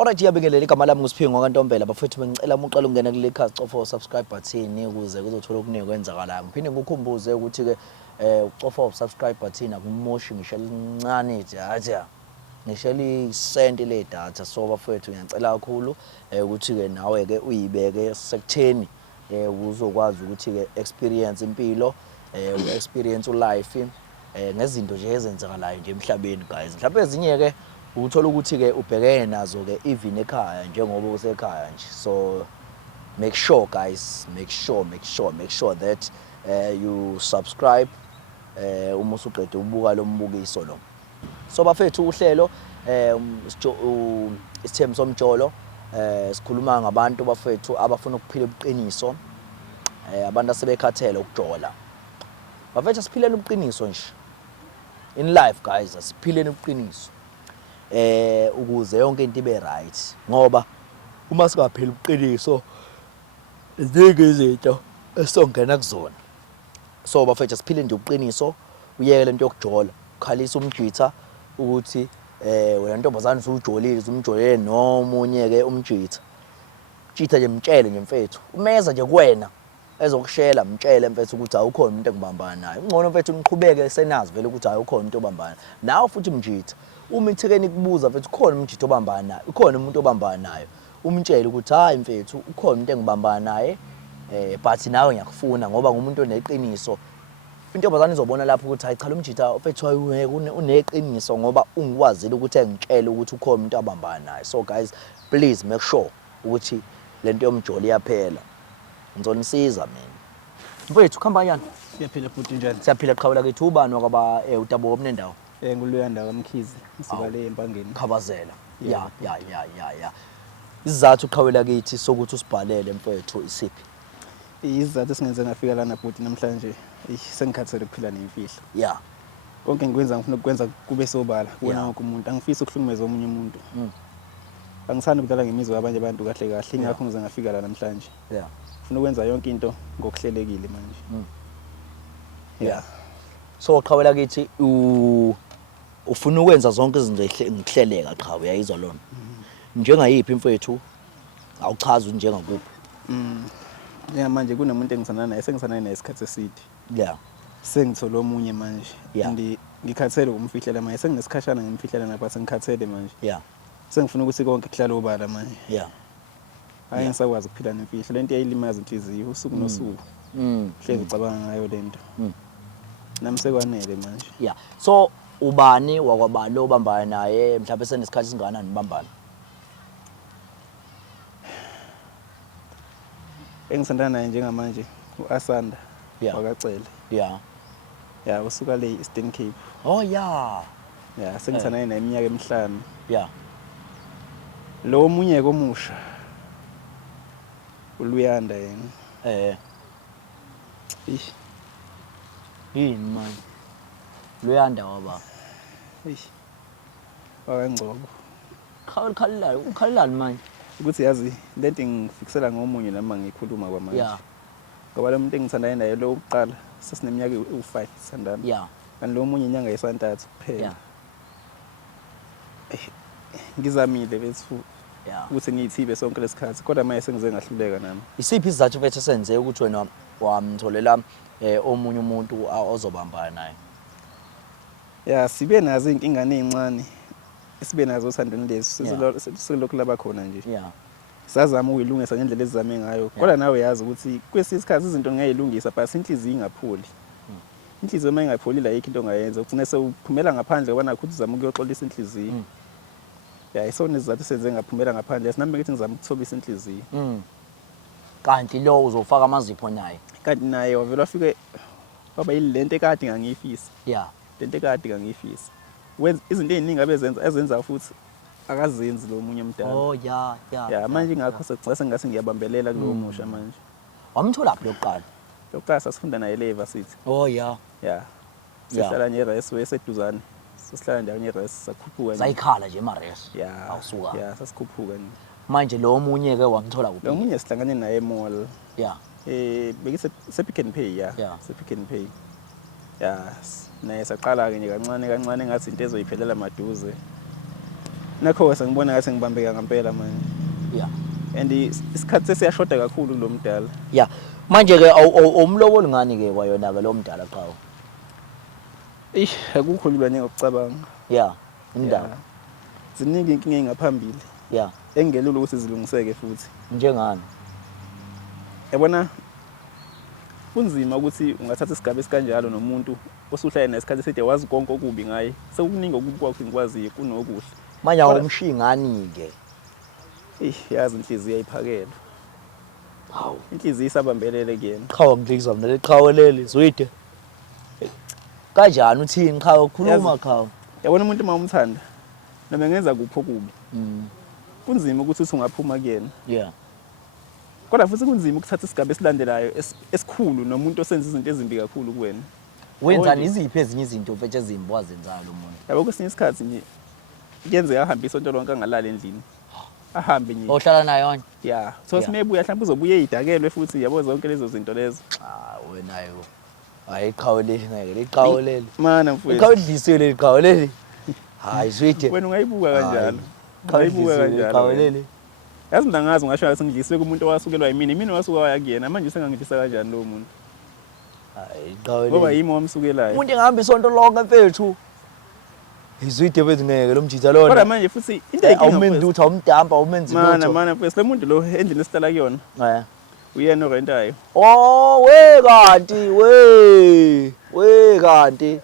Alright, iyabingelela igama lami nguSiphingo kaNtombela bafethu bengicela uqala ungena kule khasi cofa subscribe button ukuze kuzothola okuningi kwenzakalayo. Ngiphinde ngikukhumbuze ukuthi ke ucofa subscribe button akumoshi ngisho elincane idatha. Ngisho lisenti le data so bafethu ngiyacela kakhulu ukuthi ke nawe ke uyibeke sekutheni uzokwazi ukuthi ke experience impilo experience life ngezinto nje ezenzakalayo nje emhlabeni guys. Mhlawumbe ezinye ke uthola ukuthi ke ubhekene nazo ke even ekhaya njengoba usekhaya nje. So make sure guys, make sure that you subscribe uma usuqede ukubuka lo mbukiso lo. So bafethu uhlelo isithembu somjolo sikhuluma ngabantu bafethu abafuna ukuphila ubuqiniso abantu asebekhathele ukujola. Bafethu siphileni ubuqiniso nje in life guys, asiphileni ubuqiniso ukuze yonke into ibe right ngoba uma singaphili ubuqiniso izinto izinto esongena kuzona. So bafethu siphile nje ubuqiniso, uyeke lento yokujola, ukhalisa umjitha ukuthi wena ntombazana usujolile umjolele nomunye ke umjitha. Jitha nje mtshele nje mfethu. Umeza nje kuwena ezokushela mtshele mfethu ukuthi awukhona umuntu engibambana naye. Ungcono mfethu niqhubeke senazi vele ukuthi awukhona umuntu obambana. Nawe futhi mjitha. Uma ithekeni kubuza mfethu ukhona umjitha obambana naye. Ukhona umuntu obambana naye. Umtshele ukuthi hayi mfethu ukhona umuntu engibambana naye but nawe ngiyakufuna ngoba ngumuntu oneqiniso. Intombazana izobona lapho ukuthi hayi cha lo mjitha mfethu uneqiniso ngoba ungikwazile ukuthi engitshele ukuthi ukhona umuntu abambana naye. So guys, please make sure ukuthi lento yomjolo iyaphela. Ngizonisiza mina. Mfethu khamba yana. Siyaphila futhi njani? Siyaphila qhawula kethu ubani wakaba uTabo omnendawo. Nguluyanda kaMkhize sibale empangeni. Khabazela. Ya. Isizathu qhawela kithi sokuthi usibhalele mfethu isiphi? Isizathu singenze ngafika lana futhi namhlanje sengikhathele ukuphila nemfihlo. Ya. Konke ngikwenza ngifuna ukwenza kube sobala kuwona wonke umuntu. Angifisi ukuhlukumeza omunye umuntu. Angisanda ukudlala ngemizwa yabanye abantu kahle kahle ingakho ngize ngafika la namhlanje. Ya. Ufuna ukwenza yonke into ngokuhlelekile manje. Ya. So qhawela kithi ufuna ukwenza zonke izinto ngikuhleleka qha uyayizwa lona. Njengayiphi mfethu awuchaza njengakuphi? Njengamanje kunomuntu engisana naye sengisana naye isikhathi eside. Yeah. Sengithola omunye manje. Ngikhathele ukumfihlela manje senginesikhashana ngimfihlela napha sengikhathele manje. Yeah. Sengifuna ukuthi konke kuhlala obala manje. Yeah. Hayi ngisakwazi ukuphila nemfihlo lento iyilimaza inhliziyo usuku nosuku. Hlezi ucabanga ngayo lento. Nami sekwanele manje. Yeah. So ubani wakwabani obambana naye mhlawumbe senesikhathi singana nibambana? Engisandana naye njengamanje uAsanda wakacele. Yeah. Ya usuka le Eastern Cape. Oh yeah. Ya sengisana naye iminyaka emihlanu. Yeah. Lo munye komusha uluyanda yena. Yini manje? Luyanda waba. Wakangcobo. Ukhalelani manje? Ukuthi yazi lento ngifikisela ngomunye nami ngikhuluma kwamanje. Yeah. Ngoba lo muntu engisandana naye lo uqala sesineminyaka u5 sandana. Yeah. Kanti lo munye inyanga yesantathu kuphela. Yeah. Ngizamile bethu. Yeah. Ukuthi ngiyithibe sonke lesikhathi kodwa manje sengize ngahluleka nami. Isiphi isizathu mfethu senze ukuthi wena wamtholela omunye umuntu ozobambana naye? Ya sibe nazo inkinga ezincane. Sibe nazo usandeni lezi silokhu laba khona nje. Yeah. Sazama ukuyilungisa ngendlela ezizame ngayo. Kodwa nawe yazi ukuthi kwesisikhathi izinto ngiyayilungisa but inhliziyo ingapholi. Inhliziyo uma ingapholi la yikho into ongayenza. Ugcine sewuphumela ngaphandle kwana ukuthi uzama ukuyoxolisa inhliziyo. Ya isona izizathu senze ngaphumela ngaphandle. Sinami ngithi ngizama ukuthobisa inhliziyo. Kanti lo uzofaka amazipho naye. Kanti naye wavela wafike baba yilento ekade ngangiyifisa. Yeah. Lento ekade ngangiyifisa. Wenza izinto eziningi abezenza futhi akazenzi lo munye umdala. Oh yeah. Ya manje ngakho sekugcina sengase ngiyabambelela kulo musha manje. Wamthola phi lokuqala? Lokuqala sasifunda naye le-Varsity. Oh yeah. Ya. Sihlala nje-res weseduzane. Sihlala nje nge-res sakhuphuka nje. Sayikhala nje ema-res. Ya. Awusuka. Ya sasikhuphuka nje. Manje lo munye ke wamthola kuphi? Lo munye sihlangane naye e-mall. Yeah. Bekise Pick n Pay ya. Se Pick n Pay. Ya. Naye saqala ke nje kancane ngathi into ezoyiphelela maduze. nakho sengibona ngathi ngibambeka ngempela manje yeah and isikhathi sesiyashoda kakhulu kulomdala yeah manje ke umlobolo ngani ke kwayona ke lo mdala qhawe akukho lula ngokucabanga yeah indaba ziningi inkinga engaphambili yeah engelula ukuthi zilungiseke futhi njengani yabona kunzima ukuthi ungathatha isigaba esikanjalo nomuntu osuhlala nesikhathi eside wazi konke okubi ngaye sekukuningi okubi kwakho ngikwaziyo kunokuhle manje awumshingani ke yazi inhliziyo ayiphakela hawu inhliziyo isabambelele kuyena qhawe ngidlikizwa mina leqhawe leli zwide kanjani uthini qhawe khuluma qhawe yabona umuntu mawumthanda noma ngenza kupho kubi kunzima ukuthi ungaphuma kuyena yeah kodwa futhi kunzima ukuthatha isigaba esilandelayo esikhulu nomuntu osenza izinto ezimbi kakhulu kuwena wenzani iziphi ezinye izinto mfethu ezimbi wazenzayo lo muntu yabo kwesinye isikhathi nje kuyenzeka ahambe isonto lonke angalali endlini ahambe nje ohlala nayo nje yeah so simebuya mhlawumbe uzobuye eyidakelwe futhi yabo zonke lezo zinto lezo wena yo hayi iqhawe leli ngeke liqhawe leli mana mfowethu iqhawe lidliswe leli iqhawe leli hayi zwide wena ungayibuka kanjalo ungayibuka kanjalo iqhawe leli yazi ndangazi ungasho ukuthi ngidliswe kumuntu owasukelwa yimina wasuka waya kuyena manje sengangidlisa kanjani lo muntu hayi iqhawe leli ngoba yimi owamsukelayo umuntu engahamba isonto lonke mfethu izwide bezingeke lo mjitha lona kodwa manje futhi into eyinkinga awumenzi lutho awumdampa awumenzi lutho mana mfethu lo muntu lo endlini esihlala kuyona uyena orentayo oh we kanti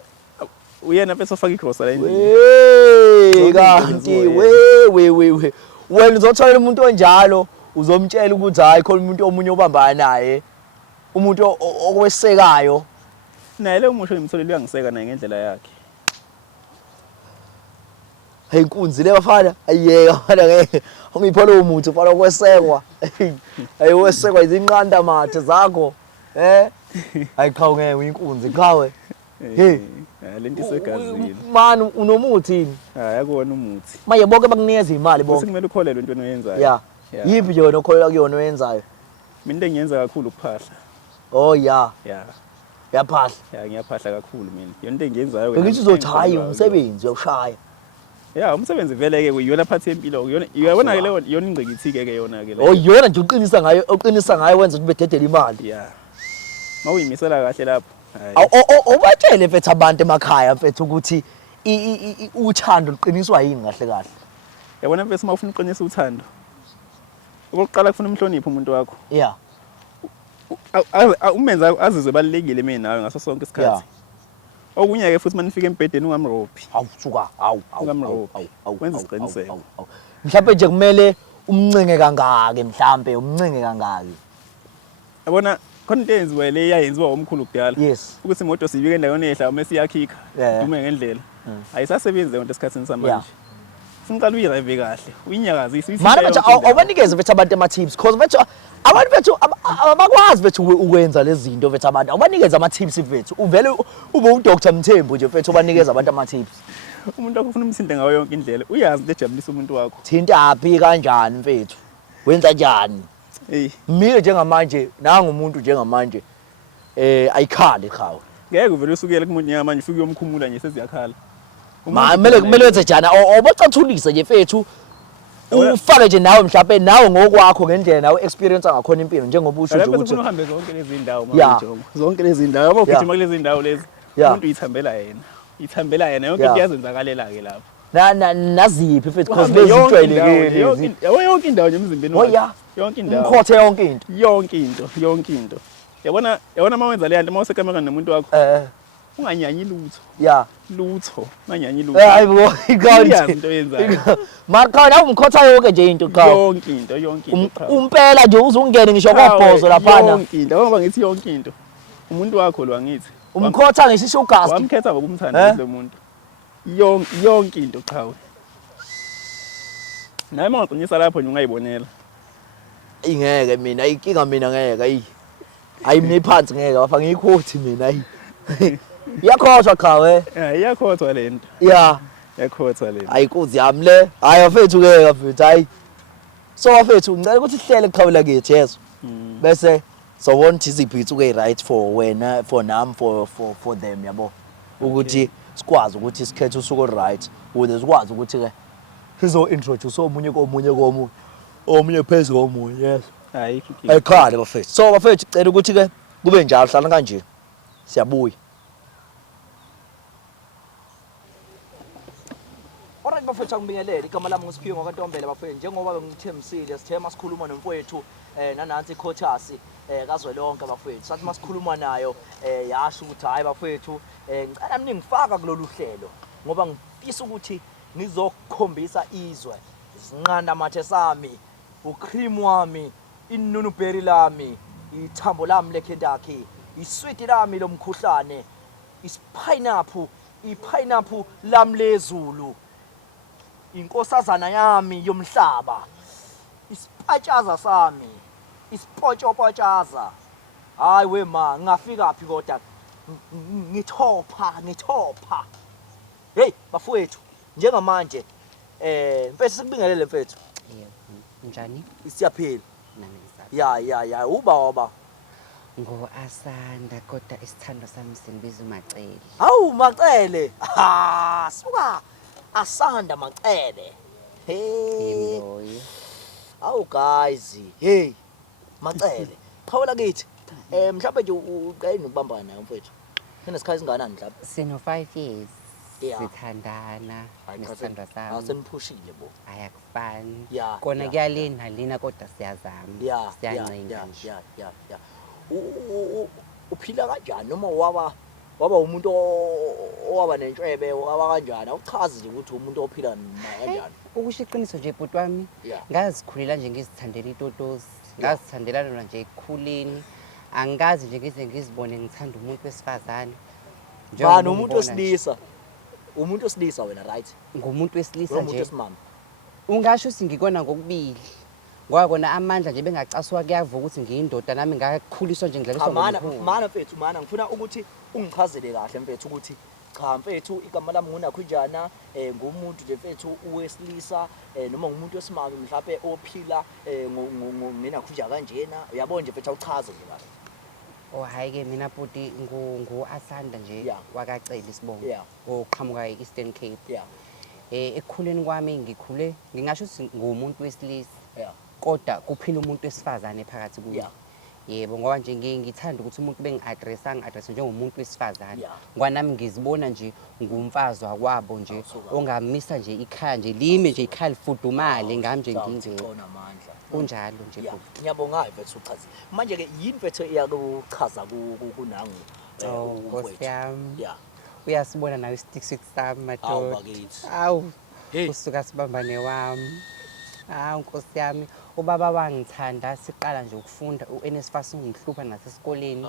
uyena mfethu ofaka igrosa la endlini kanti we wena uzothola umuntu onjalo uzomtshela ukuthi hayi khona umuntu omunye obambana naye umuntu okwesekayo naye lo musho ngimtholile uyangiseka naye ngendlela yakhe hey inkunzi le bafana ayiyeka bafana ngeke ungiphola umuntu ufana okwesekwa ayiwesekwa izinqanda mathe zakho ayiqhawe ngeke uyinkunzi qhawe hey lento isegazini man unomuthi yakona umuthi manje bonke bakunikeza imali bonke sekumele ukholelwe into oyenzayo yeah yipi yona okholela kuyona oyenzayo mina into engiyenza kakhulu ukuphahla oh yeah yaphahla ngiyaphahla kakhulu mina yona into engiyenzayo ngithi uzothi hayi umsebenzi uyawushaya umsebenzi vele ke uyona phathi empilo yona uyabona ke leyo yona ingcikithi ke yona ke oh yona nje uqinisa ngayo wenza ukuthi bededele imali mawuyimisela kahle lapho ubatshele mfethu abantu emakhaya mfethu ukuthi uthando luqiniswa yini kahle kahle yabona mfethu mawufuna uqinisa uthando okokuqala kufuna umhloniphe umuntu wakho umenza azizwe balekile mina nawe ngaso sonke isikhathi okunye ke futhi manifika embedeni ungamrobhi awusuka ungamrobhi wenza isiqiniseko mhlawumbe nje kumele umncinge kangake mhlawumbe umncinge kangake yabona khona into enziwe le yayenziwa umkhulu kudala yes ukuthi imoto siyibike endaweni ehla uma siyakhika dume ngendlela ayisasebenzi lento esikhathini samanje Sinqala uyirive kahle uyinyakazisa manje manje awubanikeze bethu abantu ama tips because bethu abantu bethu abakwazi bethu ukwenza lezi zinto bethu abantu awubanikeze ama tips bethu uvele ube uDr Mthembu nje bethu ubanikeza abantu ama tips umuntu akufuna umthinte ngayo yonke indlela uyazi into ejabulisa umuntu wakho thinta aphi kanjani mfethu wenza njani mina njengamanje nanga umuntu njengamanje ayikhali khawo ngeke uvele usukele kumuntu njengamanje ufike uyomkhumula nje seziyakhala kumele wenze njani awubacathulise nje mfethu ufake nje nawe mhlawumbe nawe ngokwakho ngendlela nawe experience ngakhona impilo njengoba usho nje ukuthi uhambe zonke lezi ndawo manje zonke lezi ndawo abogijima kulezi ndawo lezi umuntu uyithambela yena yonke into yazenzakalela ke lapho naziphi mfethu because lezi ijwayelekile yonke indawo nje emzimbeni wakho yonke indawo umkhothe yonke into yabona mawenza le nto mawusekamereni nomuntu wakho unganyanyi lutho lutho unganyanyi lutho hayibo ikhawunti into yenzayo makhona umkhotha yonke nje into cha yonke into umpela nje uzungene ngisho kwabhozo laphana yonke into ngoba ngithi yonke into umuntu wakho lo angithi umkhotha ngisho ugasti wamkhetha ngokumthanda lo muntu yonke into chawe naye mangaqinisa lapho nje ungayibonela ingeke mina inkinga mina ngeke ayimini phansi ngeke bafa ngikhothi mina iyakhothwa cha iyakhothwa lento yakhothwa lento ayikuzi yami le hayi afethu ke afethu hayi so afethu ngicela ukuthi sihlele kuqhawula kethu yeso bese so want iziphi ke right for wena for nam for them yabo ukuthi sikwazi ukuthi isikhethe usuku right ukuze sikwazi ukuthi ke sizo-introduce omunye omunye phezu komunye, yes. Ayikho inkinga. Ekhaya bafethu. So bafethu cela ukuthi-ke kube njalo, hlala kanje. Siyabuya. Alright bafethu, angibingelele igama lami nguSiphiwe ngokwaNtombela bafethu. Njengoba ngithembisile sithe masikhuluma nomfowethu nanansi iCoachasi kazwelonke bafethu. Sathi masikhuluma nayo yasho ukuthi hayi bafethu ngicela mina ngifaka kulolu hlelo ngoba ngifisa ukuthi ngizokukhombisa izwe isinqanda mathe sami, ucream wami, inunubheri lami, ithambo lami leKentucky, isweet lami lomkhuhlane, ipineapple lami lezulu, inkosazana yami yomhlaba, isipatshaza sami, isipotshopotshaza. Hayi wema ngafika phi kodwa ngithopha. Hey bafowethu, njengamanje mfethu sikubingelele mfethu. Yebo. Njani? Isiyaphila. Nami ngisaphila. Ya uba. Ngo-Asanda kodwa isithando sami singibiza uMacele. Hawu Macele. Suka Asanda Macele. Hey. Yimloyo. Hawu guys, hey. Macele. Khawula kithi. Mhlawumbe nje uqale nokubambana naye mfethu. Senesikhathi singanani mhlawumbe? Sino 5 years. Yeah. Sithandana nesithandwa sami. Aseniphushile bo. Ayakufani. Yeah, Kona yeah. kuyalina lina kodwa siyazama. Yeah. Siyancenga nje. Yeah. Uphila kanjani noma waba umuntu owaba nentshebe waba kanjani? Awuchazi nje ukuthi umuntu ophila naye kanjani. Ukusho iqiniso nje bhuti wami. Yeah. Ngazikhulela nje ngizithandela itotozi. Ngazithandela lona nje ekukhuleni. Angikazi nje ngize ngizibone ngithanda umuntu wesifazane. Bani umuntu wesilisa? Umuntu wesilisa wena, right? Ngumuntu wesilisa Umuntu nje. wesimama. Ungasho singikona ngokubili. Ngoba kona amandla nje bengacaswa kuyavuka ukuthi ngiyindoda nami ngakhuliswa nje ngidlaliswa ngomkhulu. Mana mfethu, ngifuna ukuthi ungichazele kahle mfethu ukuthi cha mfethu igama lami nguNakhunjana, ngumuntu nje mfethu wesilisa noma ngumuntu wesimame mhlawumbe ophila ngenakhunja kanjena. Uyabona nje mfethu awuchaze nje kahle. Oh hayi ke mina bhuti ngu-Asanda nje Yeah. wakacela isibongo. Yeah. Oqhamuka e-Eastern Cape. Yeah. Ekukhuleni kwami ngikhule ngingasho ukuthi ngumuntu wesilisa. Yeah. Kodwa kuphila umuntu wesifazane phakathi kuyo. Yeah. Yebo ngoba nje ngithanda ukuthi umuntu bengi-address njengomuntu wesifazane. Yeah. Ngoba nami ngizibona nje ngumfazi wakwabo nje Awusuka. ongamisa nje ikhaya nje lime nje ikhaya lifudumale ngami nje Cha, ngingekho. uthixo onamandla. Kunjalo nje Yeah, bhuti. ngiyabonga mfethu uchazi. Manje ke yini mfethu iyakuchaza kunangu Nkosi yami. Yeah. Uyasibona nawe isitick sami Awu madoda. bakithi. Awu. Hey. Usuka sibambane wami. Nkosi yami, ubaba wangithanda siqala nje ukufunda uNSFAS ungihlupha nasesikoleni.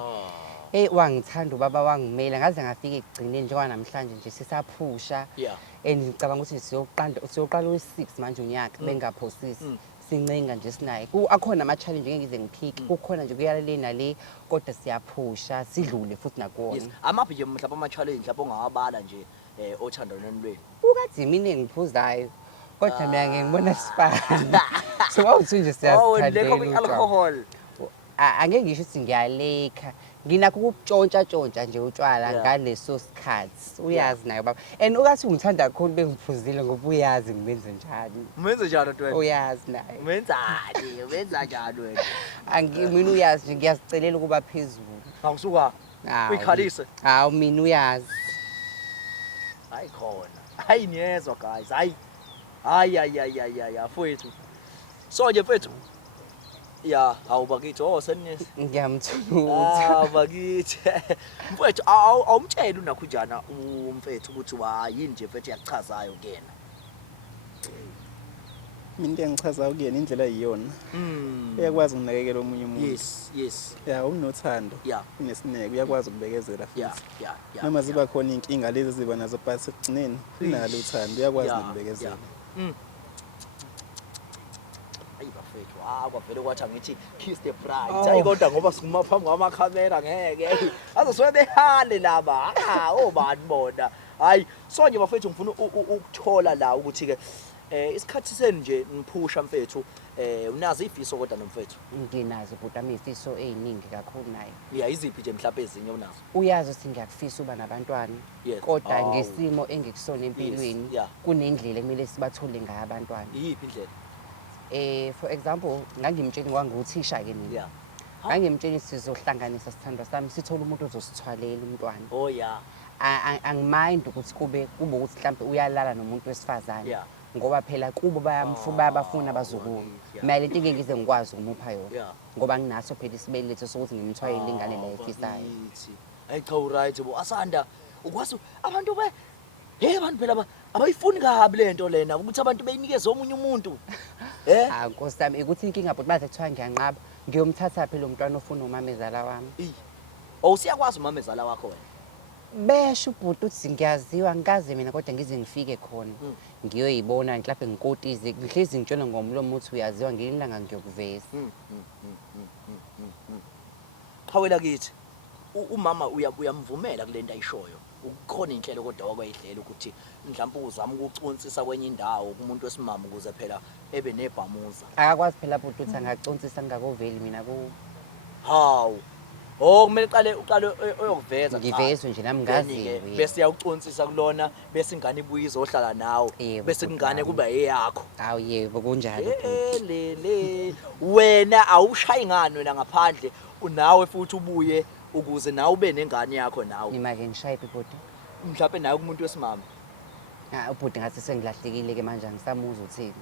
Hey wangithanda ubaba wangimela ngaze ngafika ekugcineni njengoba namhlanje nje sisaphusha. Yeah. And ngicabanga ukuthi siyoqala we6 manje unyaka bengaphosisi. Sincenga nje sinaye. Akhona ama challenge ngeke ngize ngiphike. Kukhona nje kuyale nale kodwa siyaphusha sidlule futhi nakuona. Yes. Amaphi nje mhlawumbe ama challenge lapho ongawabala nje othandweni lwenu. Ukathi mina engiphuzayo. Kodwa mina ngibona sifana. So wawuthi nje Oh, lekho siyazithandela. kwi-alcohol. Angeke ngisho ukuthi ngiyalekha. Nginakho ukutshontsha nje utshwala Yeah. ngaleso sikhathi. Uyazi nayo baba. And ukathi ungithanda kakhulu bengiphuzile ngoba uyazi ngibenze njani. Umenze njalo wena. Uyazi naye. Umenzani? Umenza njalo wena. Mina uyazi nje ngiyazicelela ukuba phezulu. Awusuka. Uyikhalise. Hawu mina uyazi. Hayi khona. Hayi niyezwa guys. Hayi mfethu. So nje mfethu. Yeah, awubakithi seniyezi. Ngiyamthutha. Bakithi. Mfethu awumtshela uNakhunjana umfethu ukuthi yini nje mfethu yakuchazayo kuyena. Mina into engichazayo kuyena indlela ayiyona. Uyakwazi ukunakekela omunye umuntu. Yes. Yeah, unothando. Yeah. Unesineke, uyakwazi ukubekezela futhi. Yeah. Noma ziba khona inkinga lezi ziba nazo but ekugcineni unalo uthando, uyakwazi ukubekezela. Hayi bafethu, kwavele kwathi angithi kiss the bride. Hayi kodwa ngoba sikuma phambi kwamakhamera ngeke. Azosuke behale laba. Obani bona. Hayi, so nje bafethu ngifuna ukuthola la ukuthi ke isikhathi seni nje ngiphusha mfethu unazo ifiso kodwa nomfethu nginazo bhuti ami ifiso eziningi kakhulu naye yeah iziphi nje mhlawumbe ezinye unazo uyazi ukuthi ngiyakufisa uba nabantwana Yes. kodwa Oh. ngesimo engikusona empilweni yeah. kunendlela ekumele sibathole ngayo abantwana iyiphi indlela for example ngangimtsheni kwanguthisha ke mina yeah ngangimtsheni sizohlanganisa sithandwa sami sithole umuntu ozosithwalela umntwana oh yeah angimind ukuthi kube ukuthi mhlawumbe uyalala nomuntu wesifazane Yeah. ngoba phela kubo bayabafuna abazukulu yeah. mina lento ngeke ngize ngikwazi ukumupha yona Yeah. ngoba nginaso phela isibeletho sokuthi ngimthwayele ingane la efisayo hayi cha uright bo asanda ukwazi abantu abantu phela abayifuni kabi lento lena ukuthi abantu beyinikeze omunye umuntu Nkosi yami ukuthi inkinga bhuti baze kuthiwa ngiyanqaba ngiyomthatha phela umntwana ofuna umamezala wami usiyakwazi umamezala wakho wena besho ubhuti uthi ngiyaziwa ngikaze mina kodwa ngize ngifike khona ngiyoyibona mhlawumbe ngikotize ngihlezi ngitshela ngomlomo ukuthi uyaziwa ngelilanga ngiyokuveza qhawela kithi umama uyamvumela kule nto ayishoyo ukukhona inhlelo kodwa wakwayihlela ukuthi mhlawumbe uzama ukuconsisa kwenye indawo kumuntu wesimama ukuze phela ebe nebhamuza akakwazi phela bhuti uthi angaconsisa ngingakoveli mina ku hawu kumele uqale oyokuveza ngivezwe nje nami ngaziwe bese uyawuconsisa kulona bese ingane ibuye izohlala nawe bese ingane kuba eyakho awu yebo kunjalo lele wena awushayi ngani wena ngaphandle unawe futhi ubuye ukuze nawe ube nengane yakho nawe imake ngishaye bhuti mhlawumbe nawe kumuntu wesimama ubhuti ngathi sengilahlekile ke manje angisamuza uthini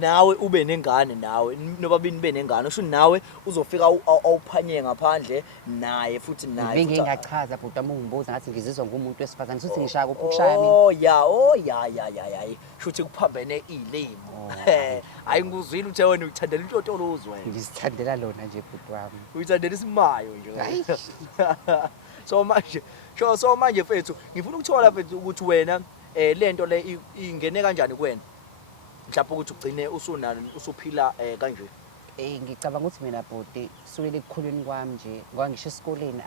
nawe ube nengane nawe nobabini benengane usho nawe uzofika awuphanye ngaphandle naye futhi naye bengingachaza bhuti wami ungibuza ngathi ngizizwa ngumuntu wesifazane futhi ngishaya ukuphukushaya mina shuthi kuphambene ilimo hayi nguzwile uthe wena uyithandela intotolozo wena ngizithandela lona nje bhuti wami uyithandela isimayo nje so manje mfethu ngifuna ukuthola mfethu ukuthi wena lento le ingene kanjani kuwena mhlawumbe ukuthi ugcine usuphila kanje ngicabanga ukuthi mina bhuti sukele ekukhuleni kwami nje ngoba ngisho esikoleni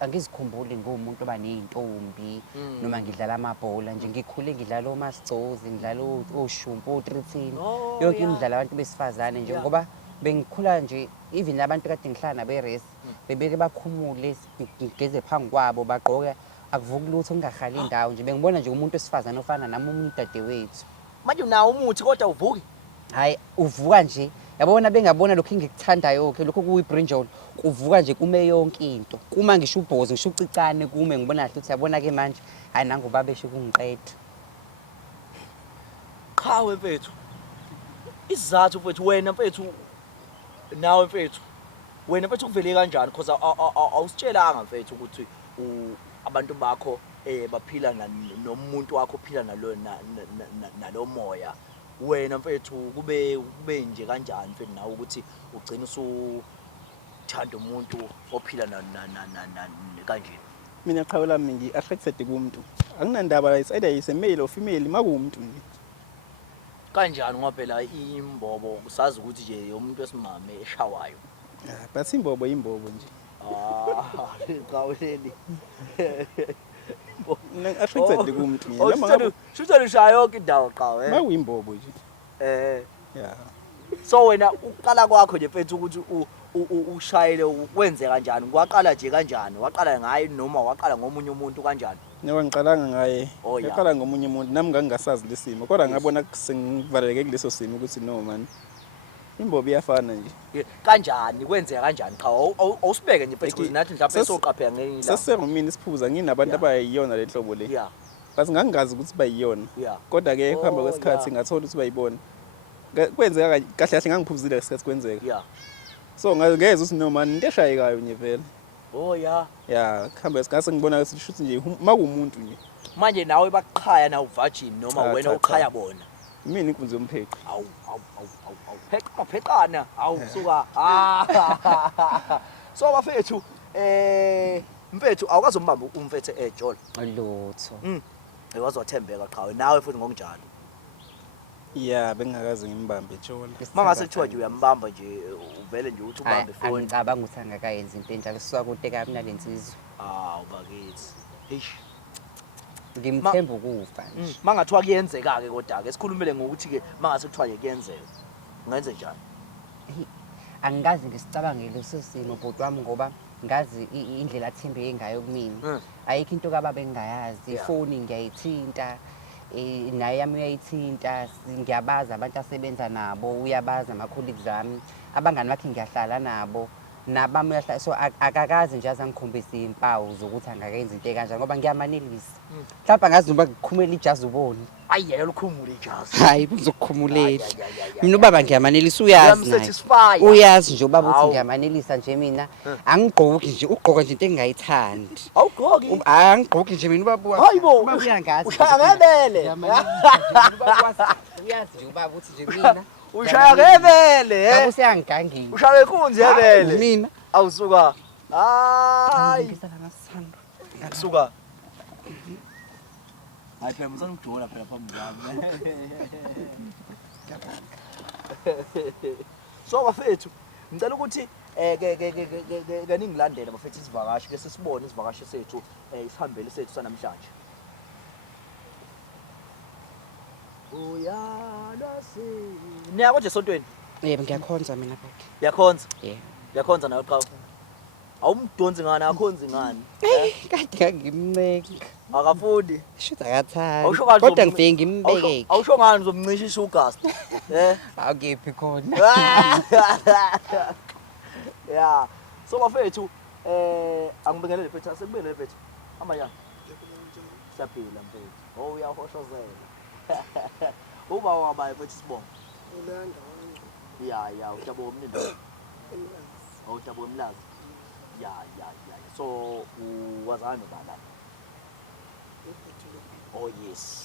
angizikhumbuli ngumuntu oba nezintombi noma ngidlala amabhola nje ngikhule ngidlala omascozi ngidlala oshumpu o313 yonke imidlalo abantu besifazane nje ngoba bengikhula nje even abantu kade ngihlala nabe-race bebeke bakhumule ngigeze phambi kwabo bagqoke akuvuki lutho ngingahali indawo nje bengibona nje umuntu wesifazane ofana nami umuntu dadewethu manje unawo umuthi kodwa uvuki hayi uvuka nje yabona bengabona lokho engikuthandayo ke lokho kuyibrinjol kuvuka nje kume yonke into kuma ngisho ubhozi ngisho ucicane kume ngibona kahle ukuthi yabona ke manje hayi nangu babeshe kungiqeda qawe mfethu isizathu mfethu wena mfethu nawe mfethu wena mfethu kuvele kanjani because awusitshelanga mfethu ukuthi abantu bakho baphila nomuntu wakho ophila nalo moya wena mfethu kube nje kanjani mfethu nawe ukuthi ugcina usuthanda umuntu ophila kanje mina qhawela mina ngi-attracted kumuntu anginandaba it's either is a male or female makuwumuntu nje kanjani ngoba phela imbobo usazi ukuthi nje umuntu wesimame eshawayo but imbobo nje qaweleni mina ngi-attracted kumuntu mina shutha lishaya yonke indawo qawe makuyimbobo nje yeah so wena uqala kwakho nje mfethu ukuthi ushayele wenze kanjani kwaqala nje kanjani waqala ngaye noma waqala ngomunye umuntu kanjani ngoba ngiqalanga ngaye ngaqala ngomunye umuntu nami ngangingasazi lesimo kodwa ngabona sengivaleleke kuleso simo ukuthi no man imbobo iyafana nje kanjani kwenzeka kanjani cha awusibeke nje mfethu ukuthi nathi mhlawumbe soqaphela ngenye la sesengumini isiphuza nginabantu abayiyona le nhlobo le base ngangingazi ukuthi bayiyona kodwa ke kuhamba kwesikhathi ngathola ukuthi bayibona kwenzeka kahle kahle ngangiphuzile isikhathi kwenzeka so ngeze ukuthi no man into eshayekayo nje vele kuhamba isikhathi ngibona ukuthi shuthi nje makumuntu nje manje nawe baqhaya na uvirgin noma wena uqhaya bona mina inkunzi yompheqi pheqana suka so bafethu mfethu awukazi umbamba umfethu eJola lutho wazothembeka qhawe nawe futhi ngokunjalo bengakaze ngimbambe eJola mangase kuthiwa nje uyambamba nje uvele nje uthi ubambe ifoni angicabanga ukuthi angakayenza into enjalo suka kude kabi nalensizwe bakithi eish ngimthemba ukufa nje. Mangathiwa kuyenzeka ke kodwa ke sikhulumele ngokuthi ke mangase kuthiwa kuyenzeka. Ungenze njani? Angikaze ngisicabangele leso simo bhuti wami ngoba ngazi indlela athembeke ngayo kumina. Ayikho into kababa engayazi, ifoni ngiyayithinta, naye yami uyayithinta, ngiyabaza abantu asebenza nabo, uyabaza ama-colleagues ami, abangani bakhe ngiyahlala nabo, nabami uyahlala. So akakazi nje azangikhombisa iy'mpawu zokuthi angakenza into ekanjani ngoba ngiyamanelisa. Mhlawumbe angazi noma kukhumela ijazi ubone. Ayi yena lukhumule ijazi. Hayi kuzokukhumulela. Mina ubaba ngiyamanelisa uyazi naye. Uyazi nje ubaba uthi ngiyamanelisa nje mina. Angigqoki nje ugqoka nje into engingayithandi. Awugqoki? Angigqoki nje mina ubaba. Hayibo. Ubaba uyangazi. Ushaya ngebele. Uyazi nje ubaba uthi nje mina. Ushaya ngebele. Akuseyangigangile. Ushaya inkunzi yebele. Mina. Awusuka. Hayi. Ngisala ngasithando. Suka. Hayi phela msana ujola phela phambi kwami. So bafethu, ngicela ukuthi ke ningilandele bafethu isivakashi ke sisibone isivakashi sethu isihambele sethu sanamhlanje. Uyalasi. Niyako nje sontweni? Yebo ngiyakhonza mina baba. Uyakhonza? Yebo. Uyakhonza nawe qhawe. Awumdonsi ngani akhonzi ngani? Kade ngimncenga. Akafundi. Shit akathandi. Kodwa ngifike ngimbeke. Awusho ngani uzomncishisha ugas. Akephi khona. Yeah. So bafethu angibingelele mfethu asekubingelele mfethu. Hamba njani? Siyaphila mfethu. Oh uyahoshozela. Uba wabaye mfethu sibonga. Ya ujabo womnindo. Oh ujabo womlazi. Ya. So wazani bala. Oh yes.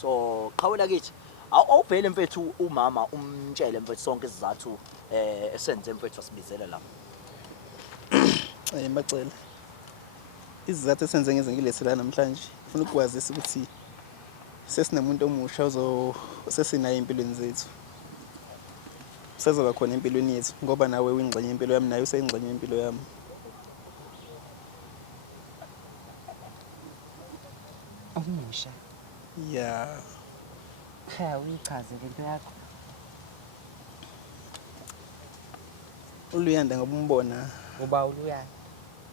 So qhawela kithi awuvele mfethu umama umtshele mfethu sonke isizathu esenze mfethu asibizele la. Macela. Izizathu esenze ngizengilethela la namhlanje. Ufuna ukwazi ukuthi sesinemuntu omusha sesinayo empilweni zethu. Sezoba khona empilweni yethu ngoba nawe uyingxenye impilo yami nayo useyingxenye impilo yami. Omusha. Yeah. Cha uyichaze lento yakho. Uluyanda ngoba umbona. Uba uluyanda.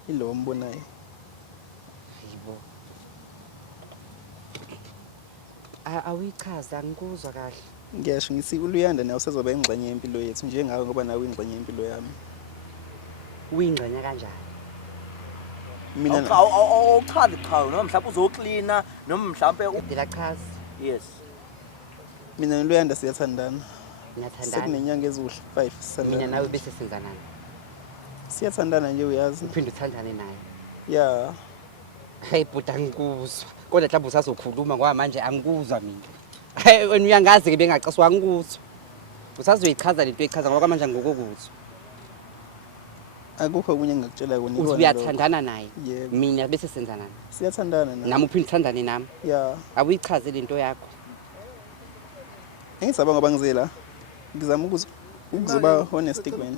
Ilo ombonayo. Yibo. Awuyichaza angikuzwa kahle. Ngiyasho ngithi uluyanda nawe usezoba ingxenye yempilo yethu njengawe ngoba nawe uyingxenye yempilo yami. Uyingxenye kanjani? Mina awuchazi cha noma mhlawumbe uzoklina noma mhlawumbe Ngidila chaza. Yes. Mina noluyanda siyathandana. Niyathandana. Sekunenyanga ezihle 5 sisandana. Mina nawe bese senzanani? Siyathandana nje uyazi. Uphinde uthandane naye. Yeah. Hey bhuti angikuzwa. Kodwa mhlawumbe usazokhuluma ngoba manje angikuzwa mina. Hey wena uyangazi ke bengaciswa angikuzwa. Usazoyichaza lento echaza ngoba manje ngokokuzwa. Akukho kunye engakutshela kona. Uthi uyathandana naye. Yebo. Mina bese senzanani? Siyathandana naye. Nami uphinde uthandane nami. Yeah. Awuyichaze lento yakho. Engisaba ngoba ngizela. Ngizama ukuzoba honest kuwena.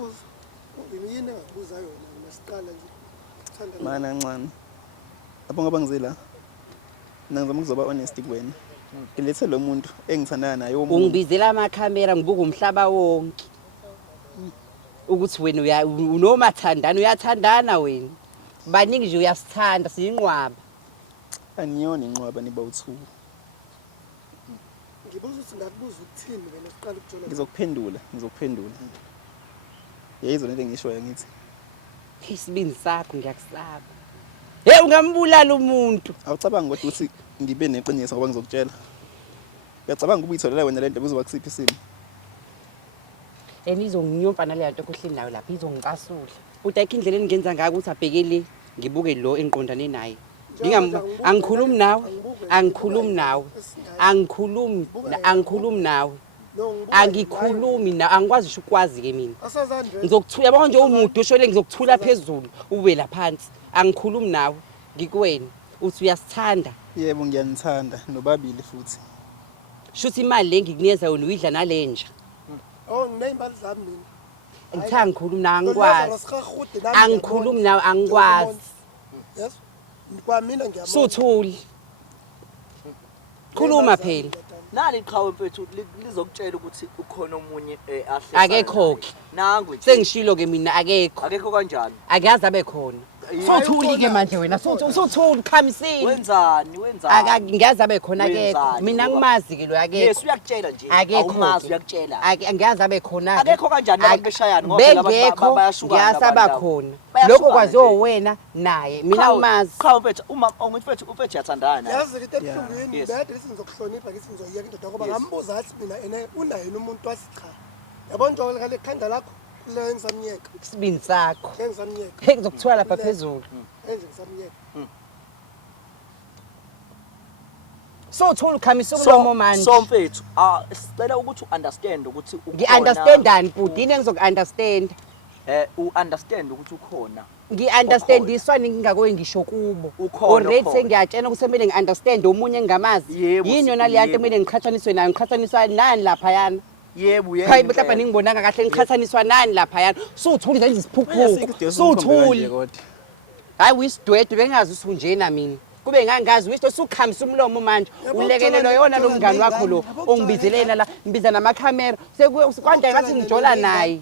Yini engakubuza yona masiqala nje. Sithanda Mana kancane. Lapho ngoba ngizela. Ngizama ukuzoba honest kuwena. Ngilethe lo muntu engithandana naye omuntu. Ungibizela amakhamera ngibuka umhlaba wonke. Ukuthi wena unomathandana uyathandana wena. Baningi nje uyasithanda siyinqwaba. Aniyona inqwaba niba u2. ngibuza ukuthi ngakubuza ukuthini wena siqala ukuthola. Ngizokuphendula. Yeyizona into engishoyo ngithi. Isibindi sakho ngiyakusaba. Hey ungambulala umuntu. Awucabanga ukuthi ngibe neqiniso ngoba ngizokutshela. Uyacabanga ukuyitholela wena lento buzoba kusiphi isimo? Enizonginyompa nale nto kuhleli nayo lapha izongicasula. Uthi ayikho indlela engenza ngayo ukuthi abhekele ngibuke lo enqondane naye. Angikhulumi nawe. Angikhulumi nawe. Angikhulumi nawe. Angikhulumi na angikwazi ukwazi ke mina. Ngizokuthula yabo nje umuntu oshole ngizokuthula phezulu ube la phansi. Angikhulumi nawe. Ngikuwena. Uthi uyasithanda. Yebo ngiyanithanda nobabili futhi. Shuthi imali lengikunikeza yona uyidla nalenja. Oh nginezimbali zami mina. Ngithanga ngikhulumi nawe angikwazi. Angikhulumi nawe angikwazi. Yes. Kwa mina ngiyabona. Suthuli. khuluma phela nali iqhawe mfethu lizokutshela ukuthi ukhona omunye ahle akekho-ke nangu nje sengishilo ke mina akekho akekho kanjani akaze abe khona sothuli-ke manje wena sothuli khamisile wenzani ngiyazi abe khona akekho mina ngimazi-ke lo akekho yes uyakutshela nje akekho awumazi uyakutshela ngiyazi abe khona akekho kanjani abantu beshayana ngoba phela bengekho bayashukana ngiyasaba khona lokho kwaziwa wena naye mina ngimazi cha mfethu uma ngithi mfethu umfethu uyathandana naye yazi ke ebuhlungwini bede sizokuhlonipha ke sizoyeka indoda ngoba ngambuza athi mina ene unaye umuntu wathi cha yabona njengoba kale khanda lakho leyo engisamnyeka isibindi sakho engisamnyeka ngizokuthiwa lapha phezulu enze ngisamnyeka sothula ukhamisa umlomo manje so mfethu sicela ukuthi understand ukuthi ngi-understandani budini engizoku-understand u-understand ukuthi ukhona ngi-understandiswa ngingakwe ngisho kubo already sengiyatshena ukuthi kumele ngi-understand omunye engingamazi yini yona leya nto kumele ngiqhathaniswe nayo ngiqhathaniswa nani laphayana yebo hayi mhlawumbe ningibonanga kahle ngiqhathaniswa nani laphayana suthuli nje isiphukuphuku suthuli hayi wisidwedwe bengazi usunjena mina kube ngangazi wisho sukhamisa umlomo manje ulekelelo yona lo mngani wakho lo ongibizelena la ngibiza namakhamera sekwanje ngathi ngijola naye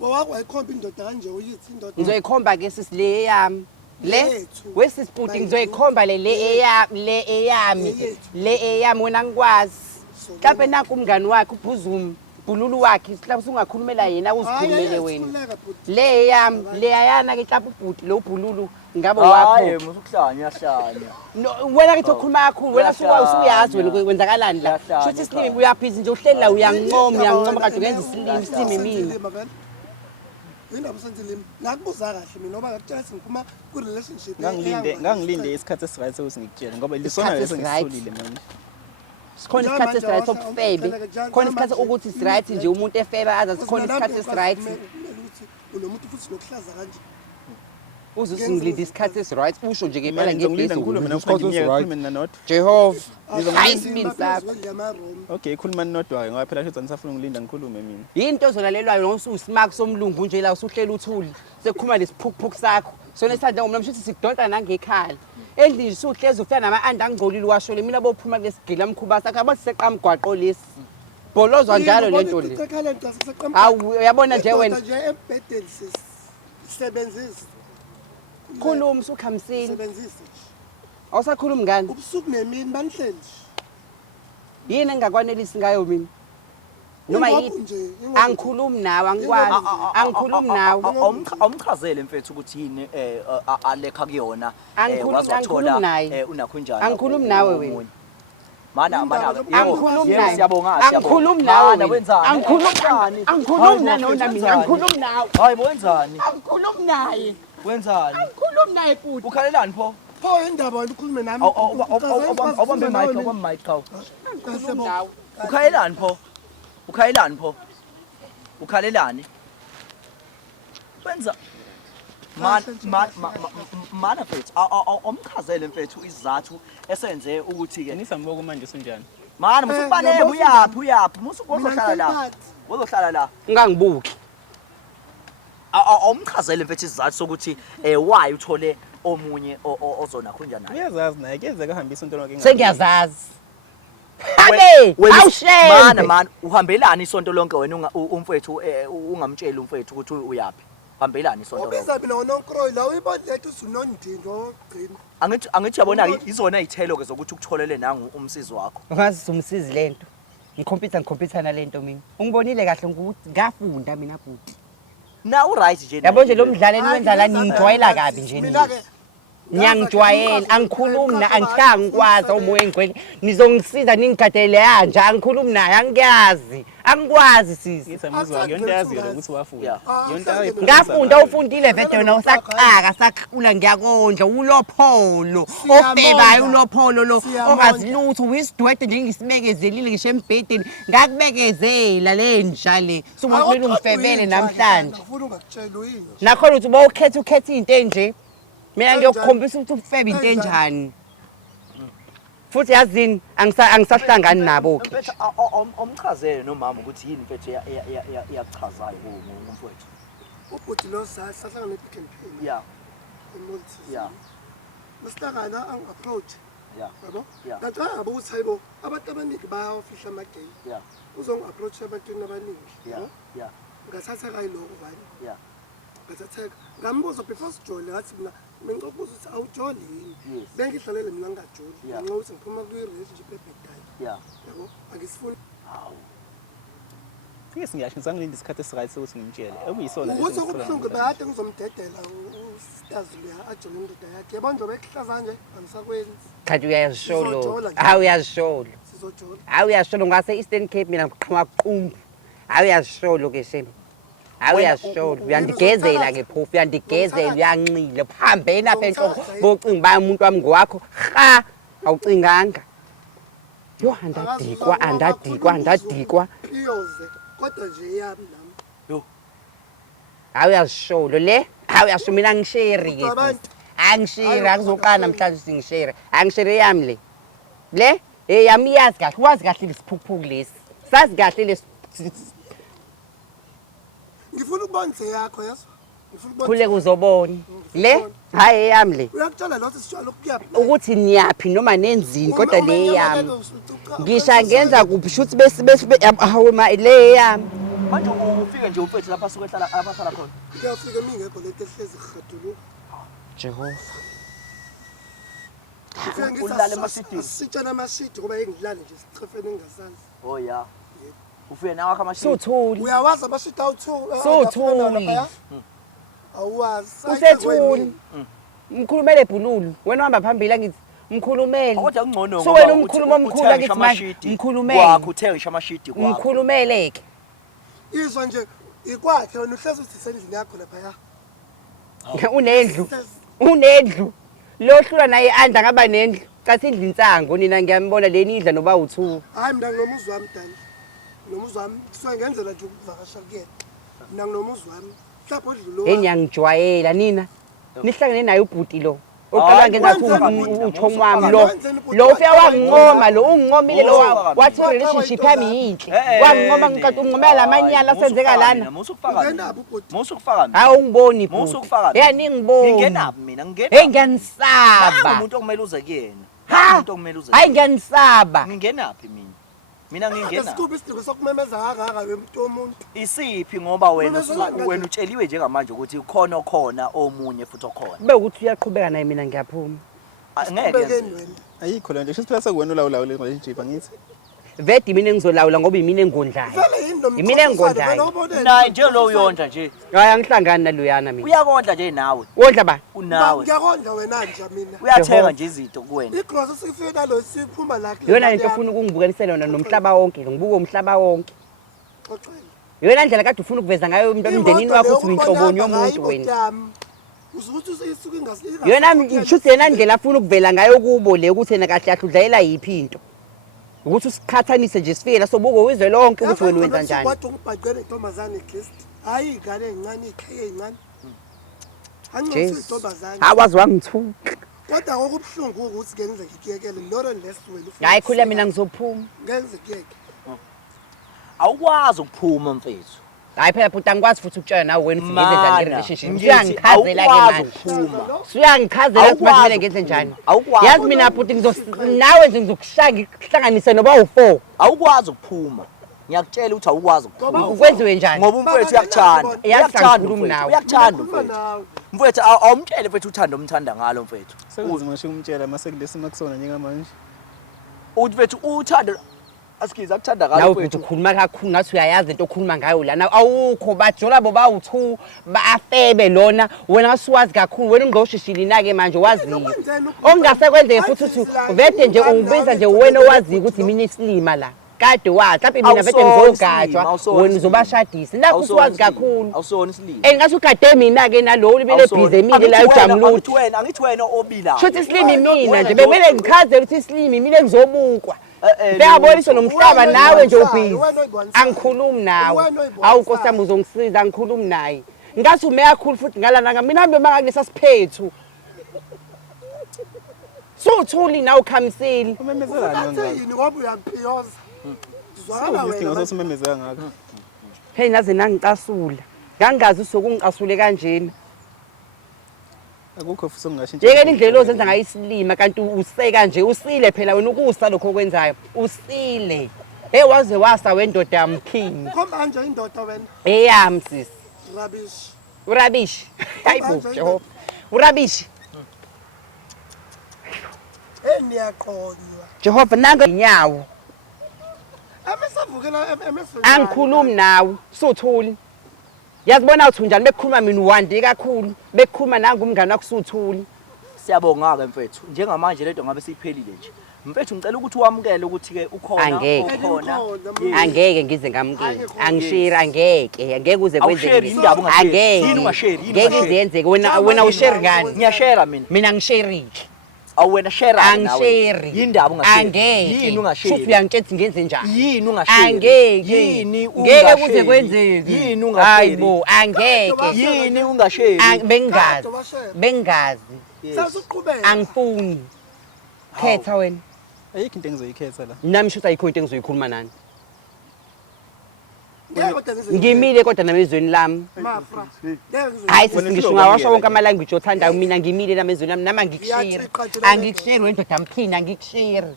wawakho ayikhomba indoda kanje uyithi indoda ngizoyikhomba ke sisi le yami le wesisiputi ngizoyikhomba le eyami wena ngikwazi mhlawumbe nakho umngani wakhe uBhuzuma Bhululu wakhe mhlawumbe ungakhulumela yena uzikhulumele wena le eyami leyayana ke mhlawumbe ubhuti lo Bhululu ngabe wakho hayi musukuhlanya yahlanya wena ke ukukhuluma kakhulu wena usuyazi wena kwenzakalani la shothi isilimi uyaphiza nje uhleli la uyangincoma kade uyenza isilimi mina indaba senzilimi ngakubuza kahle mina ngoba ngakutshela singiphuma ku relationship ngangilinde isikhathi esiright sokuthi ngikutshele ngoba lisona leso ngisolile manje sikhona isikhathi esiright sobufebe khona isikhathi ukuthi isiright nje umuntu efebe aza sikhona isikhathi esiright ukuthi unomuntu futhi nokuhlaza kanje uzusingilinde isikhathi esiright usho nje ngempela ngizokulinda ngikhulume ngikhulume nanodwa Jehova hayi isibindi sakho okay khuluma ninodwa ngoba phela shothi anisafuna ngilinda ngikhulume mina yinto ozolalelwayo noma ususimaki somlungu nje la usuhlela uthuli sekukhuluma lesiphukuphuku sakho sona esandla ngomntu mshuthi sikudonsa nangekhala endlini usuhlezi ufika nama-anda angcolile washole mina bophuma kulesigila mkhuba sakho abathi seqamgwaqo lesi bolozwa njalo lento le hawu uyabona nje wena nje embhedeni sisebenzisa khuluma usukhamisile sebenzisa awusakhulumi ngani ubusuku nemini banihleli yini engakwanelisi ngayo mina noma yini angikhulumi nawe angikwazi angikhulumi nawe awumchazele mfethu ukuthi yini alekha kuyona angikhulumi naye unakho njani angikhulumi nawe wena mana angikhulumi naye siyabonga angikhulumi nawe wenzani angikhulumi nona mina angikhulumi nawe hayi wenzani angikhulumi naye wenzani angikhulumi naye futhi ukhalelani pho pho indaba wena ukhulume nami awubambe mic chawo angikhulumi nawe ukhalelani pho ukhalelani wenza mana mfethu omchazele mfethu isizathu esenze ukuthi ke nisambuka manje usunjani mana musubane uyaphi musuzohlala la uzohlala la ungangibuki awumchazele mfethu isizathu sokuthi why uthole omunye ozona khonja naye uyazazi naye kuyenzeka ahambisa into lonke sengiyazazi Abe awusheme mana uhambelani isonto lonke wena umfethu ungamtsheli umfethu ukuthi uyaphi hambelani isonto lonke ubiza mina unonkroyi la uyibona lethu usunondindo ogcina angithi yabona izona izithelo ke zokuthi ukutholele nangu umsizi wakho ungazi umsizi lento ngikhompyutha nalento mina ungibonile kahle ukuthi ngafunda mina futhi na uright nje yabo nje lo mdlalo eniwenza la ningijwayela kabi nje mina ngiyangijwayela angikhulumi na angihlanga ngikwazi umoya engcwele nizongisiza ningigadele kanje angikhulumi naye angikwazi sisi ngisamuzwa yonke yaziyo ukuthi wafunda yonke ngafunda ufundile vede wena usaqaka saqhula ngiyakondla ulopholo ofebayo ulopholo lo ongazi lutho wisidwede nje ngisibekezelile ngisho embhedeni ngakubekezela le nja le sumele ungifebele namhlanje ngifuna ungakutshela uyini nakhona uthi ukhetha into enje mina ngiyokukhombisa ukuthi ufebe into enjani futhi yazini angisahlangani nabo ke mfethu omchazele nomama ukuthi yini mfethu iyachazayo ngumfethu ubhuti lo sahlangana ePick n Pay yeah emolisi yeah masihlangana ang-approach yabo Yeah. ngacabanga ukuthi hayibo abantu abaningi bayawafihla amagame Yeah. uzongi-approach ebantwini abaningi Yeah. yabo Yeah. ngathatheka yiloko vani Yeah. ngathatheka ngambuza before sijole ngathi mina bengicokubuza ukuthi awujoli yini Yes. bengihlalele mina ngingajoli Yeah. ngenxa yokuthi ngiphuma kwi-relationship ebhedayo Yeah. yabo angisifuni Hawu. Fike singiyasho ngizangilinda isikhathi esiright sokuthi ngimtshele. Ekuyisona ukuthi okubuhlungu bekade ngizomdedela ustazi leya ajole indoda yakhe yabo njengoba ekuhlaza nje angisakwenzi Kanti uyazisholo. Sizojola nje. Hawu uyazisholo. sizojola Hawu uyazisholo ngase Eastern Cape mina ngiqhama qumbu. Hawu uyazisholo ke shemi. Hawu Wena, uyazisholo. Uyandigezela ke phofu, uyandigezela, uyanxile. Phambeni apha enhloko. Bocinga ba umuntu wami ngowakho. Ha! Awucinganga. Yo andadikwa. piyoze kodwa nje yami nami Hawu uyazisholo le. Hawu uyasho mina ngisheri ke. Abantu. Angisheri akuzoqala namhlanje singisheri. Angisheri yami le. Le yami yazi kahle, wazi kahle lesiphukuphuku lesi. Sazi kahle lesi ngifuna ukubona nje yakho yazo ngifuna ukubona khule kuzobona. Le hayi yami le. uyakutshela lothi sitshalo kuyaphi Ukuthi niyaphi noma nenzini kodwa le yami. Ngisha ngenza kuphi shuthi bese hawu ma le yami. Manje ufike nje ufethu lapha suke ehlala abahlala khona. kuyafika mingekho lento ehlezi khaduluka Jehova. Ulala emasidini. asitshana amashidi kuba engidlale nje sichefene engasazi Oh yeah. Ufike nawe akha amashini. Suthuli. uyawazi amashidi Sothuli. awuwazi Usethuli. Mkhulumele ebhululu. Wena uhamba phambili angithi mkhulumele. Kodwa kungcono So wena umkhuluma omkhulu akithi manje mkhulumele. Kwakho uthengisha amashidi kwakho. Mkhulumeleke. izwa nje ikwakhe wena uhlezi uthi sendlini yakho lapha Unendlu. Lo hlula naye anda ngaba nendlu. Cathi indlu insango nina ngiyambona leni idla noba u2. hayi mina nginomuzi wami dani nomuzi wami kusuke ngenzela nje ukuvakasha kuyena mina nginomuzi wami mhlawumbe odlulo Engiyangijwayela nina. Nihlangene naye ubhuti lo. Oqala ngenza uthong wami lo. Lo ufika wangincoma lo ungicomile lo wathi relationship yami yinhle. Wangincoma ngikade ungicomela lamanyala asenzeka lana. Musukufaka. ngenabo ubhuti Musukufaka. Hawu ungiboni ibhuti. Musukufaka. Ningiboni. Ngingenaphi mina ngingena. Hey ngiyanisaba. Umuntu okumele uze kuyena. Ha? Umuntu okumele uze. Hayi ngiyanisaba. Ngingenaphi mina? Mina ngingena. Sikuphi isidingo sokumemeza kangaka wemuntu womuntu Isiphi ngoba wena Wena wena utsheliwe njengamanje ukuthi khona omunye futhi okhona. Kube ukuthi uyaqhubeka naye mina ngiyaphuma. Ngeke. ubekeni wena Ayikho lento. Sho siphela sekuwena ulawulayo le relationship angithi. Vedi mina engizolawula ngoba yimina engondlayo. vele yini nomkhosana Yimina engondlayo. wena ubone Naye nje lo uyondla nje. Hayi angihlangani naloyana mina. Uyakondla nje nawe. Wondla ba? Unawe. ngiyakondla wena nje mina Uyathenga nje izinto kuwena. igross sifike nalo siphuma la Yona into ofuna ukungibukelisela yona nomhlaba wonke, ngibuka umhlaba wonke. xoxela Yona ndlela kade ufuna ukuveza ngayo umndenini wakho uthi uyinhloboni yomuntu wena. uzukuthi isuke ingasi Yona ngishuthi yena ndlela afuna ukuvela ngayo kubo le ukuthi yena kahle kahle udlayela yiphi into. Ukuthi usiqhathanise nje sifike la sobuko wizwe lonke ukuthi wena wenza njani. kwathi ungibhaqele intombazane igest hayi ingane ezincane ikhaya ezincane angicela intombazane Awazi wangithuka. kodwa okubuhlungu ukuthi ngenze ngikiyekele noro less wena ufuna Hayi khula mina ngizophuma. ngenze kiyeke Awukwazi ukuphuma mfethu. Hayi phela bhuti angikwazi futhi ukutshela nawe wena uthi ngenze njani relationship. ngithi Uyangichazela ke awukwazi manje. ukuphuma. Uyangichazela ukuthi manje kumele ngenze njani. Yazi mina bhuti nawe nje ngizokuhlanganisa noba u4. Awukwazi ukuphuma. Ngiyakutshela ukuthi awukwazi ukuphuma. Ukwenziwe njani? Ngoba umfethu uyakuthanda. Uyakuthanda nawe. Uyakuthanda Ukhuluma umfethu. nawe Mfethu awumtshele mfethu uthanda umthanda ngalo mfethu. Sekunzima nje umtshela mase kulesi makusona njengamanje. Uthi mfethu uthanda asikiza akuthanda Nawe ngalo futhi mfethu. ukhuluma kakhulu ngathi uyayazi into okhuluma ngayo lana awukho bajola bo bawu2 baafebe lona wena ngasuwazi kakhulu wena ungqoshishili nake manje waziyo ongase kwenzeke futhi uthi vede nje ungibiza nje wena owazi ukuthi mina isilima la kade wathi lapha mina vede ngizogajwa wena uzobashadisa nakho usuwazi kakhulu Awusona isilimo. engathi ugade mina ke nalo libele bhize emile la ujamuluthi Angithi wena obila. shothi isilimi mina nje bemele ngichazele ukuthi isilimi mina engizobukwa Beyabonisa nomhlaba nawe nje ubhizi. Angikhulumi nawe. Awu Nkosi yami uzongisiza angikhulumi naye. Ngathi umeya khulu futhi ngalana mina hambe makulesa siphethu. Suthuli nawe khamisile. Umemezelani Ngathi yini ngoba uyampiyoza. Zwala Isidingo wena. sosimemezeka ngakho. Hey naze nangicasula. Ngangazi usokungicasule kanjena. akukho futhi ongashintsha. Yeke indlela ozenza ngayo isilima kanti useka nje usile phela wena ukusa lokho okwenzayo usile waze wasa wendoda yamkhini Khomba nje indoda wena. eyami sisi Rubbish. urabishi hayibo Jehova urabishi Niyaqonywa. Jehova nanga inyawo Amesavukela angikhulumi nawe suthuli yazibona uthi njani bekukhuluma mina uwandi kakhulu bekukhuluma nangumngane wakho suthuli Siyabonga ke mfethu. Njengamanje lento ngabe siyiphelile nje. Mfethu ngicela ukuthi wamukele ukuthi ke ukhona Angeke. ukhona. angeke ngize ngamukele angishare angeke uze Awushare kwenzeke indaba ungashare. angeke Yini ungashare? Yini ngeke ungashare? izenzeke wena ushare ngani Ngiyashare mina. mina ngishare Awuwena share nawe. angishare Yindaba ungashare. angeke Yini ungashare? futhi uyangitshela ngenze njani Yini ungashare? angeke Yini ngeke kuze kwenzeke Yini ungashare? hayibo angeke Yini ungashare? bengazi washare. bengazi Sasuqhubeka. angifuni khetha wena Ayikho into engizoyikhetha la. nami shuthi ayikho into engizoyikhuluma nani Ngeke kodwa ngize. ngimile kodwa namezweni lami Mafra. Ngeke ngize. hayi Wena sisi ngisho ufuna ngawasho ukwamukela wonke ama-language othandayo mina ngimile namezweni lami nama Ngiyathixha ngikushire nje angikushire wendoda mkhini angikushire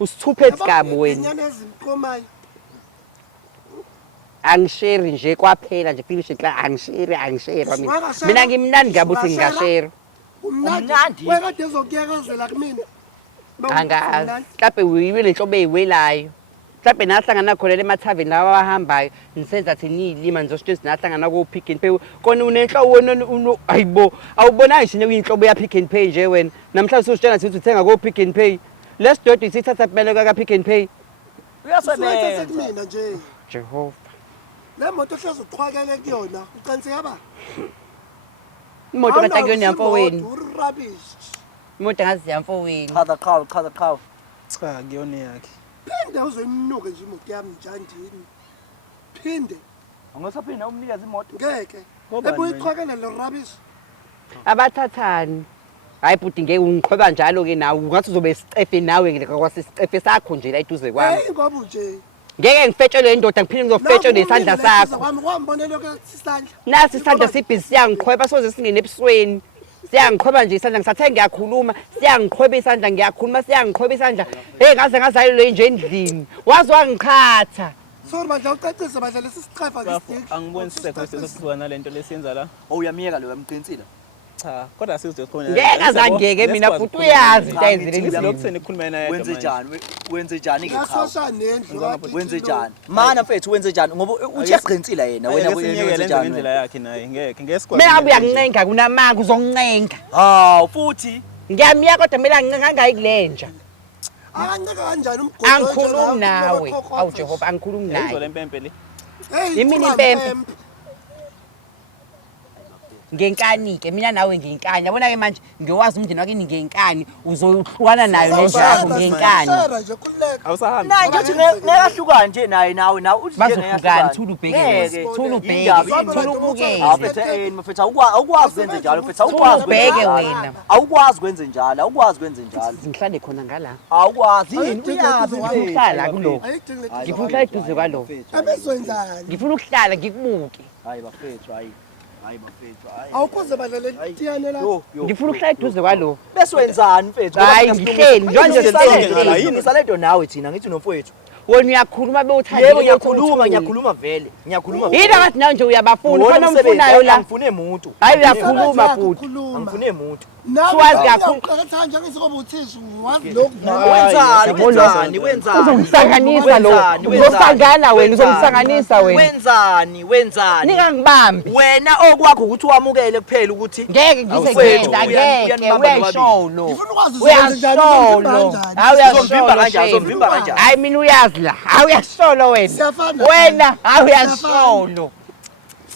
usithuphethi kabi wena Inyane ezimqomayo. angishare nje kwaphela nje finish la angishare mina mina ngimnandi kabi uthi ngingashare Umnandi. Wekade ezokuyakazela kumina. angazi mhlawumbe uyiwe lenhlobo eyiwelayo mhlawumbe nahlangana khona le mathaveni lawa abahambayo nisenza thi niyilima nizosho ezinahlangana ko Pick n Pay kona unenhlobo ayibo awubonanga nje uyinhlobo ya Pick n Pay nje wena namhlanje usitshela sithi uthenga ko Pick n Pay lesidodi isithatha phela ka Pick n Pay Uyasebenza kumina nje. Jehova Le moto hlezi uqhwakele kuyona. Uqanise yaba. imoto katakuyona yamfowenu Rubbish. imoto ngazi yamfowenu Chaza qhawe. Cha kuyona yakhe. Phinde uzoyinuka nje imoto yami njandini. Phinde Angisaphinde umnikeze imoto. ngeke. Ngoba Ebuye wena? iqhwakele le rubbish. abathathani hayi bhuti ngeke ungiqhweba njalo ke nawe ungathi uzobe sicefe nawe ngeke kwasisicefe sakho nje la eduze kwami Hey ngoba nje. ngeke ngifetshele indoda ngiphinde ngizofetshwe nesandla sakho Kwami kwambonela ke isandla. nasi isandla sibhizi siyangiqhweba soze singene ebusweni siyangiqhweba nje isandla ngisathe ngiyakhuluma siyangiqhweba isandla ngiyakhuluma siyangiqhweba isandla ngaze ngazayilo nje endlini wazi wangikhatha Sorry manje ucacise manje lesi siqhafa ngesiki. Angiboni sisekho sesihlukana nalento lesiyenza la. Uyamiyeka lo yamqinisile. Cha kodwa sizokhona. ngeke azangeke mina futhi uyazi into ayizile Lokutheni ukukhuluma naye. Wenze njani? Wenze njani ke qhawe? Ngasosha nendlu wathi. Wenze njani? Mana mfethu wenze njani? Ngoba uthi yaqinisile yena wena Wenze wenze njani njani? yakhe naye ngeke ngeke sikwazi. mina ngabe uyangincenga kunamanga uzongincenga Hawu futhi ngiyamiya kodwa mina ngingangayi kulenja Akanceka kanjani umgogo? angikhulumi nawe awu Jehova angikhulumi Ayizwa naye le mpempe le. Hey, Yimini impempe. ngenkani-ke mina nawe ngenkani yabona-ke manje ngiyowazi umndeni wakini ngenkani uzohlukana nayo nenjako ngenkani Share nje kuleka. Awusahambi. Na nje uthi ngeke nje naye uthi bazohlukana thula ubheke thula ubheke thula ubukele Mfethu mfethu awukwazi kwenze njalo mfethu awukwazi ubheke wena awukwazi kwenze njalo awukwazi kwenze njalo ngihlale khona ngala awukwazi ngifuna ukuhlala kuloko Ayidingi ngifuna ukuhlala eduze kwalo abezwenzani. ngifuna ukuhlala ngikubuke hayi bafethu hayi bafethu hayi Awukhuze badlale tiyane la. ngifuna ukuhlala eduze kwalo bese wenzani mfethu Hayi, ngihleli, njengoba nje ngihleli yini? salento nawe thina ngithi nomfowethu wena uyakhuluma yebo bewuthandile ngiyakhuluma vele ngiyakhuluma yini akathi nawe nje uyabafuna khona umfunayo la angifune umuntu hayi uyakhuluma futhi angifune umuntu Siwazi kakhulu. Uqhatha njalo isikobo uthisha wazi lokhu. wenzani uzongisanganisa lo uzosangana wena uzongisanganisa wena wenzani ningangibambi wena okwakho ukuthi wamukele kuphela ukuthi ngeke ngize Awufethu, ngenda ngeke uyanibamba uyayisholo Ngifuna ukwazi uzokwenza uyasholo njani. uzomvimba kanjani uzomvimba kanjani hayi mina uyazi la hayi uyasholo wena Siyafana. wena hayi uyasholo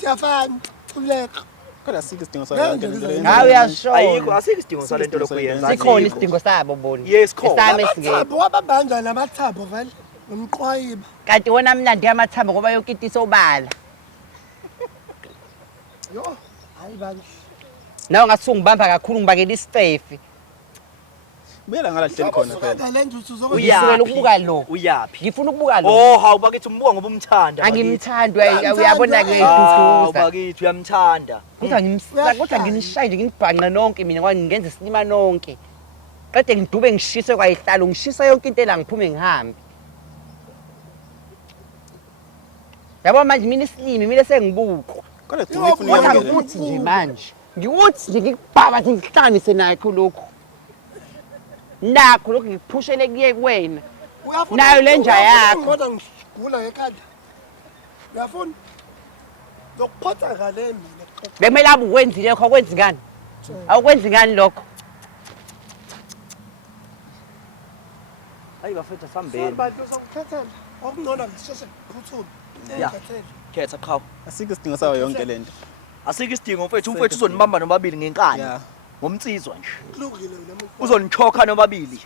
Siyafana. Kuleka. Kodwa sikho isidingo hayi uyasholo ayikho asikho isidingo salento lokuyenza sikhona isidingo sabo bona Yes, khona. esami esingeke Amathambo wababanja namathambo vele. Nomqwayiba. kanti wona mnandi yamathambo ngoba yonke into isobala Yo, hayi bandla. nawe ngathi ungibamba kakhulu ngibakela isicefe Buyela ngala hleli khona phela. ngale nje uthi uzoba Ngisuke ukubuka lo. Uyaphi? Ngifuna ukubuka lo. Oh, hawu bakithi umbuka ngoba umthanda. Angimthandi uyabona ke Hawu iduduza. bakithi uyamthanda. Kodwa nginishaye nje ngibhanqa nonke mina ngoba ngingenza isilima nonke. Kade ngidube ngishise kwayihlalo ngishisa yonke into la ngiphume ngihambe. Yabo manje mina isilimi mina sengibukwa. Kodwa gcina ngifuna Kodwa uyamukela. ngikuthi nje manje. Ngikuthi nje ngikubhaba nje ngihlanganise nakho lokho. Nakho lokho ngikuphushele kuye kuwena. Nayo le nja yakho. Ngoba ngigula ngekhanda. Uyafuna? Ngokuphatha ngale mina. Bekumele abe ukwenzile lokho akwenzi ngani? Awukwenzi ngani lokho? Hayi bafethu sambeni. Abantu sokukhethela. Okungcono ngisheshe ngiphuthule. Ya. Khetha qhawe. Asike isidingo sayo yonke lento. Asike isidingo mfethu uzonibamba nobabili ngenkani. Yeah. Ngomtsizwa nje. Kulungile wena muntu. Uzonichokha nobabili.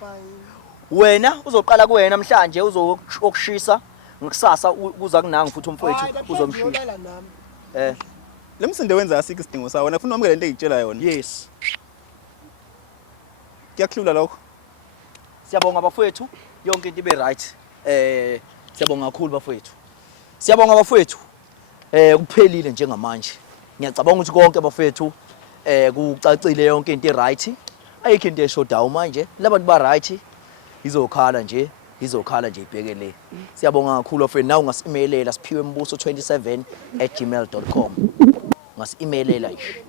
Wena uzoqala kuwena namhlanje uzokushisa ngikusasa kuza kunanga futhi umfethu uzomshisa. nami. Lemsinde wenza asike isidingo sawo. Wena ufuna umukele into engitshela yona. Yes. Kuyakhulula lokho. Siyabonga bafowethu yonke into ibe right. Siyabonga kakhulu bafowethu. Siyabonga bafowethu. Kuphelile njengamanje. Ngiyacabanga ukuthi konke bafowethu kucacile yonke into right. Ayikho into eshodayo manje. Labantu ba right izokhala nje ibhekele. Siyabonga kakhulu bafowethu. Nawe ungasi-emailela Siphiwe Mbuso 27@gmail.com. Ngasi-emailela nje.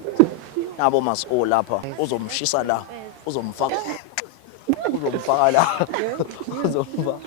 Nabo maso lapha uzomshisa la uzomfaka la uzomfaka